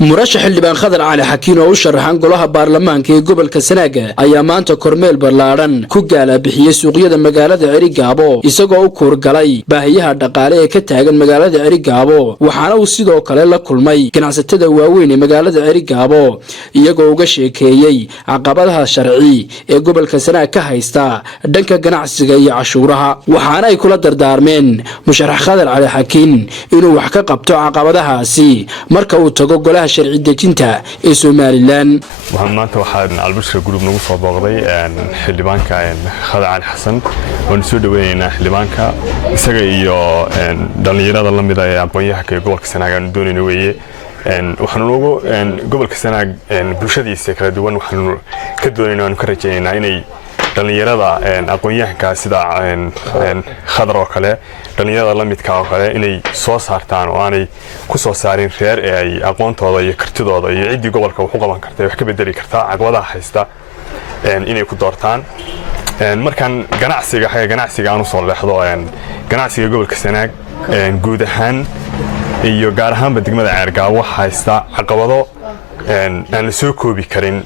murashax xildhibaan Khadar Cali Xakiin oo u sharaxan golaha baarlamaanka ee gobolka Sanaaga ayaa maanta kormeel ballaaran ku gaala bixiyay suuqyada magaalada Cerigabo isagoo u koorgalay baahiyaha dhaqaale ee ka taagan magaalada Cerigabo waxaana uu sidoo kale la kulmay ganacsatada waaweyn ee magaalada Cerigabo iyagoo uga sheekeeyay caqabadaha sharci ee gobolka Sanaaga ka haysta dhanka ganacsiga iyo cashuuraha waxaana ay kula dardaarmeen musharax Khadar Cali Xakiin inuu wax ka qabto caqabadahaasi marka uu tago golaha sharci dejinta ee Soomaaliland maanta waxaan albashir group nagu soo booqday xildhibaanka Khadar Cali Xasan oo soo dhaweynaa xildhibaanka isaga iyo dhalinyarada la mid ah ee aqoonyahanka ee gobolka Sanaaga doonayna weeye waxaan ugu gobolka Sanaaga bulshadiisa kala duwan waxaan ka doonaynaa ka rajaynaynaa inay dhalinyarada aqoonyahanka sida Khadar oo kale dhalinyarada la midka oo kale inay soo saartaan oo aanay ku soo saarin reer ee ay aqoontooda iyo kartidooda iyo cidii gobolka wax u qaban kartay wax ka bedeli karta caqabadaha haysta inay ku doortaan markan ganacsiga aan soo leexdo ganacsiga gobolka Sanaaga guud ahaan iyo gaar ahaanba degmada Cerigabo waxa haysta caqabado aan la soo koobi karin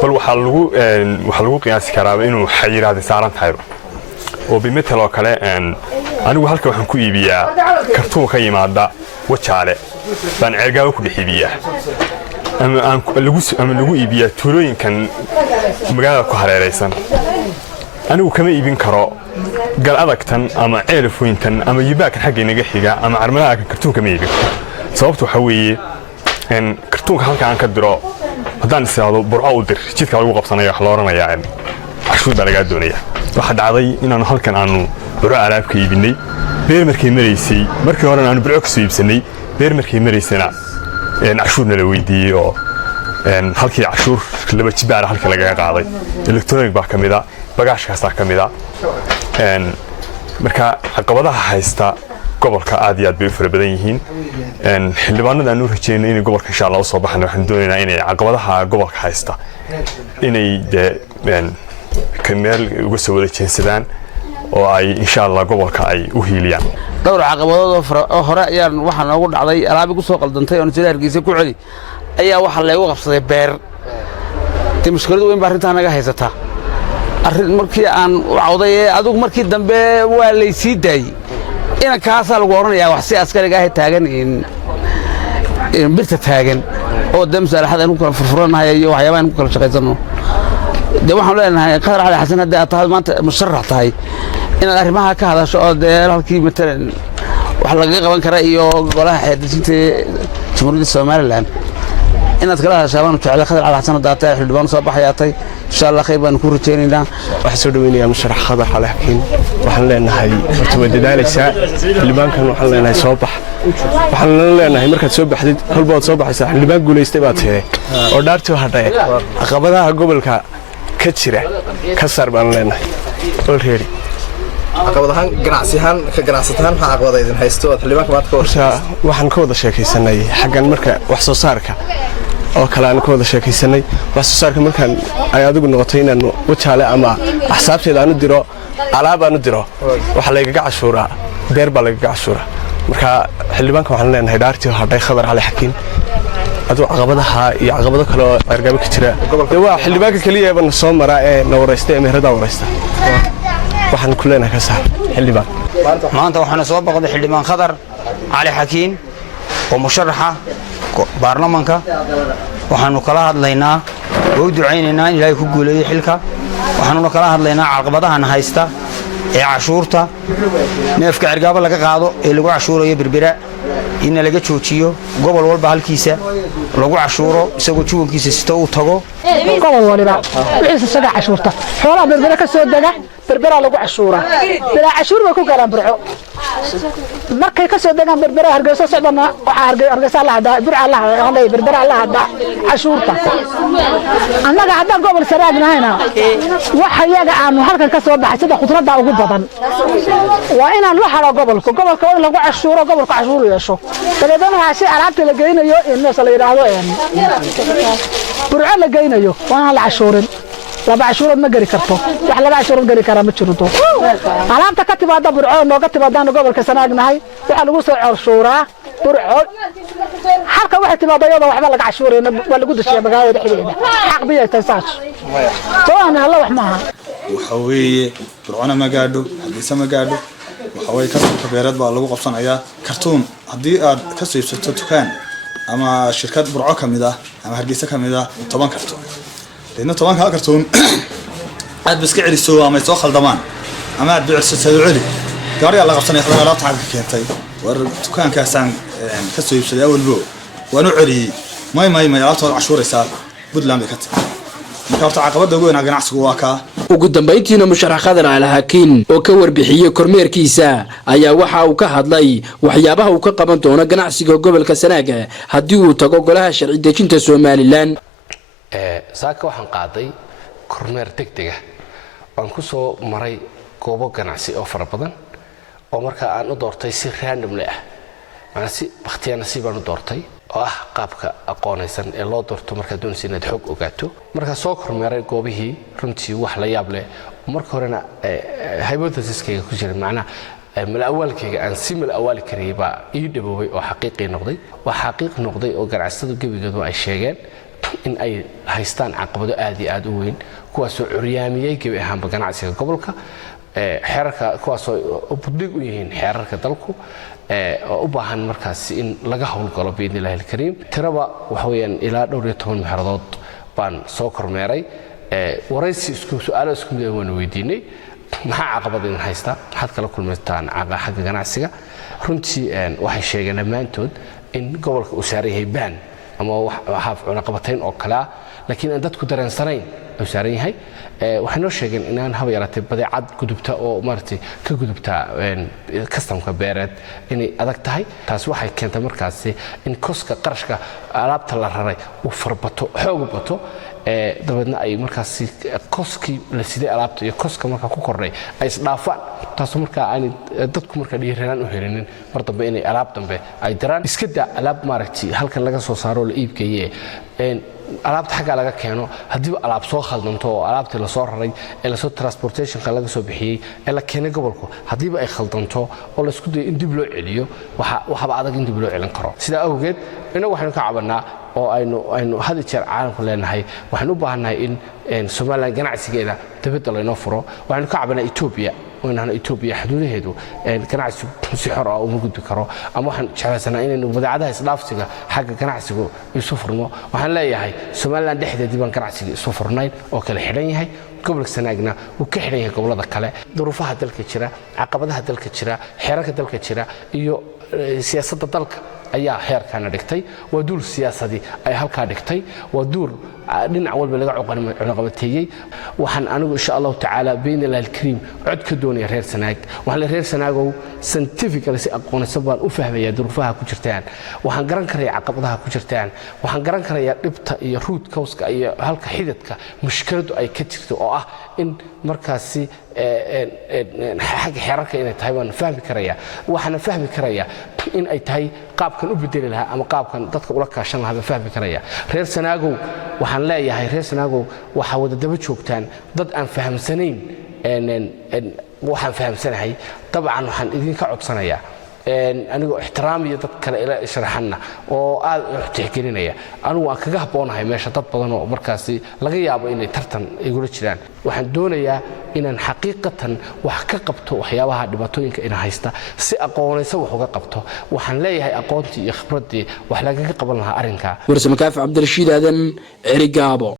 bal waxa lagu qiyaasi karaa inuu xayiraad saaran tahay oo bimetal oo kale anigu halka waxaan ku iibiyaa kartuun ka yimaada wajaale baan Cerigabo ku dhixibiyaa ama lagu iibiyaa tuulooyinkan magaalada ku hareeraysan anigu kama iibin karo gal adagtan ama ceelfoyntan ama yibaakan xagga inaga xiga ama carmadaha kartuun kama iibin sababtu waxa weeye kartuunka halka aan ka diro haddaan isaado burco u dir jidka lagu qabsanayo wax loo oranayaa cashuur baa laga doonayaa waxa dhacday inaan halkan aanu burco alaab ka iibinay beer markay mareysay markii hore aanu burco ka soo iibsanay beer markay mareysana cashuurna la weydiiyay oo halkii cashuur laba jibaar halka laga qaaday electronic baa kamida bagaashkaas kamida marka caqabadaha haysta gobolka aad iyo aad bay u fara badan yihiin xildhibaanada aanu rajeynay in gobolka insha Allah soo baxno waxaan doonaynaa inay caqabadaha gobolka haysta inay kameel uga soo wada jeensadaan oo ay insha Allah gobolka ay u hiiliyaan dhowr caqabadood oo hore ayaan waxaan ugu dhacday alaabi ku soo qaldantay oo sida Hargeysa ku celi ayaa waxa la igu qabsaday beer mushkiladu weyn baa arrintan naga haysata arrin markii aan u cawday adigu markii dambe waa la sii daayay ina kaasa lagu oranayaa wax si askariga ah taagan in birta taagan oo damsal xad anu kala furfuranahay iyo waxyaabaha anu kala shaqeysano waxaan leenahay Khadar Cali Xasan hadda aad maanta musharax tahay in arrimaha ka hadasho oo halkii matalan wax laga qaban kara iyo golaha xeedinta Jamhuuriyadda Soomaaliland inaad kala hadashaan jecel Khadar Cali Xasan hadda tahay xildhibaan soo baxayatay insha Allah khayr baan ku rajaynaynaa waxa soo dhaweynaya musharax Khadar Cali Xakiin waxaan leenahay horta dadaalaysa xildhibaankan waxaan leenahay soo bax waxaan leenahay markaad soo baxdid halbood soo baxaysa xildhibaan guuleystay baad tahay oo dhaartii hadhay caqabadaha gobolka ka jira ka saar baan leenahay already caqabadahan ganacsataan ha caqabadaydin haysto xildhibaanka maad ka waxaan ka wada sheekaysanay xaggan marka wax soo saarka oo kala aan ka wada sheekaysanay wax soo saarka markaan ay adigu noqotay inaan wajaale ama axsaabteeda aan u diro alaab aan u diro waxa la iga cashuuraa beer baa la iga cashuuraa marka xildhibaanka waxaan leenahay dhaartii hadhay Khadar Cali Xakiin adoo caqabadaha iyo caqabado kale oo Cerigabo ka jira waa xildhibaanka kaliya ee soo maraa ee nawareystay meherada wareysta waxaan ku leenahay ka saar xildhibaan maanta waxaan soo baqday xildhibaan Khadar Cali Xakiin oo musharaxa baarlamaanka waxaanu kala hadlaynaa oo duceynaynaa in Ilaahay ku guuleeyo xilka waxaanu kala hadlaynaa caqabadaha haysta ee cashuurta neefka Cerigabo laga qaado ee lagu cashuurayo berbera in laga joojiyo gobol walba halkiisa lagu cashuuro isagoo juwankiisa sita uu tago gobol waliba wixii saga cashuurta xoolaha berbera ka soo daga berbera lagu cashuura bila cashuur way ku galaan burco markay ka soo dagaan berbera Hargeysa socdana waxa Hargeysa la hadaa burca la hadaa berbera la hadaa cashuurta annaga hadda gobol saraadnahayna waxa yaga aanu halkan ka soo baxay sida khudradda ugu badan waa inaan la helo gobolka in lagu cashuuro gobolka cashuur yeesho dadana haasi alaabta la geynayo in meesha la yiraahdo burco la geynayo waa la cashuurin laba cashuurad ma gari karto wax laba cashuurad gari kara ma jirto alaabta ka timaada burco nooga timaadaan gobolka Sanaagnahay waxa lagu soo cashuuraa burco halka waxa timaado iyadoo waxba laga cashuurayna waa lagu dashay magaalada dhexdeeda xaq biyo taasaash soo aan hal wax maaha waxa weeye burcona ma gaadho hadii ma gaadho waxa way kartoonka beerad baa lagu qabsanayaa kartoon hadii aad ka soo iibsato dukaan ama shirkad burco kamid ah ama hargeysa kamid ah 10 kartoon leena 10 kartoon aad biska celiso ama soo khaldamaan ama aad bicirso celi gaariga la qabsanay xadana alaabta halka keentay war dukaankaasaan ka soo iibsaday awalbo waanu celiyay may alaabta cashuuraysa Puntland ka tahay marka horta caqabada ugu weyn ganacsigu waa ka ugu dambeyntiina musharax Khadar Al Hakiin oo ka warbixiyay kormeerkiisa ayaa waxa uu ka hadlay waxyaabaha uu ka qaban doono ganacsiga gobolka Sanaaga hadii uu tago golaha sharci dejinta Soomaaliland saaka waxaan qaaday kormeer degdeg ah aan ku soo maray goobo ganacsi oo fara badan oo marka aan u doortay si random ah macna si waqtiyana si baan u doortay oo ah qaabka aqoonaysan ee loo doorto marka doonaysa inaad xog ogaato marka soo kormeeray goobihii runtii wax la yaab leh marka horena hypothesiskayga ku jira macna mal awalkayga aan si mal awali kariyay baa ii dhaboobay oo xaqiiqi noqday waa xaqiiq noqday oo ganacsatadu gabigoodu ay sheegeen in ay haystaan caqabado aad iyo aad u weyn kuwaas oo curyaamiyay gabi ahaanba ganacsiga gobolka xeerarka kuwaas oo buddig u yihiin xeerarka dalku oo u baahan markaas in laga hawlgalo biidnillaahi alkariim tiraba waxa weeyaan ilaa 12 maxaradood baan soo kormeeray waraysi isku su'aalo isku mid ah waan weydiinay maxaa caqabad in haysta maxaad kala kulmaytaan xagga ganacsiga runtii waxay sheegeen dhammaantood in gobolka uu saaran yahay baan ama waxa cunaqabatayn oo kala laakiin aan dadku dareensanayn uu saaran yahay waxay noo sheegeen inaan haba yaraatay badeecad gudubta oo maartay ka gudubta customka beereed inay adag tahay taas waxay keentay markaas in koska qarashka alaabta la raray uu farbato xoog bato dabadna ay markaas koski la siday alaabta iyo koska marka ku kordhay ay isdhaafaan taas marka aan dadku marka dhiiraan u helinin mar dambe inay alaab dambe ay daraan iska daa alaab maaragtay halkan laga soo saaro la iibgeeyay alaabta xagga laga keeno hadii alaab soo khaldanto oo alaabta la soo raray ee la soo transportationka laga soo bixiyay ee la keenay gobolku hadii ay khaldanto oo la isku day in dib loo celiyo waxa adag in dib loo celin karo sida awgeed inagu waxaan ka cabanaa oo aynu hadi jeer caalamka leenahay waxaan u baahanahay in Soomaaliland ganacsigeeda dibadda laynoo furo waxaan ka cabanaa Ethiopia ونحن إثيوبيا حدود هذو كناعس سحر أو موجود بكرة أما إحنا شعبنا إنه بدأ إسلافسك حاجة كناعسك يسافرنا وحنا لا يهاي سومالان دحدة ديبان كناعسك يسافرناين أو كل حين يهاي قبل سناجنا وكحريه قبل هذا كله ظروفها تلك الشراء عقباتها تلك الشراء حركة تلك الشراء إيو سياسة تلك ayaa heerkan dhigtay waa duul siyaasadii ay halka dhigtay waa duul dhinac walba laga cunaqabateeyay waxaan anigu insha Allah taala beenil alkareem cod ka doonay reer Sanaag waxaan reer Sanaagow scientifically si aqoonaysan baan u fahmayaa duruufaha ku jirtaan waxaan garan karayaa caqabadaha ku jirtaan waxaan garan karayaa dhibta iyo root cause-ka iyo halka xididka mushkiladu ay ka jirto oo ah in markaasi xaq xeerarka inay tahay waan fahmi karayaa waxaan fahmi karayaa in ay tahay qaabkan u bedeli lahaa ama qaabkan dadka ula kaashan lahaa fahmi karaya reer Sanaagow waxaan leeyahay reer Sanaagow waxa wada daba joogtaan dad aan fahamsanayn waxaan fahamsanahay dabcan waxaan idin ka codsanayaa anigu ixtiraam iyo dad kale ila sharaxna oo aad u tixgelinaya anigu aan kaga haboonahay meesha dad badan oo markaasi laga yaabo inay tartan igula jiraan waxaan doonayaa inaan xaqiiqatan wax ka qabto waxyaabaha dhibaatooyinka in haysta si aqoonaysan wax uga qabto waxaan leeyahay aqoontii iyo khibradii wax laga qaban lahaa arinka warsamakaaf Cabdirashiid Aadan Erigaabo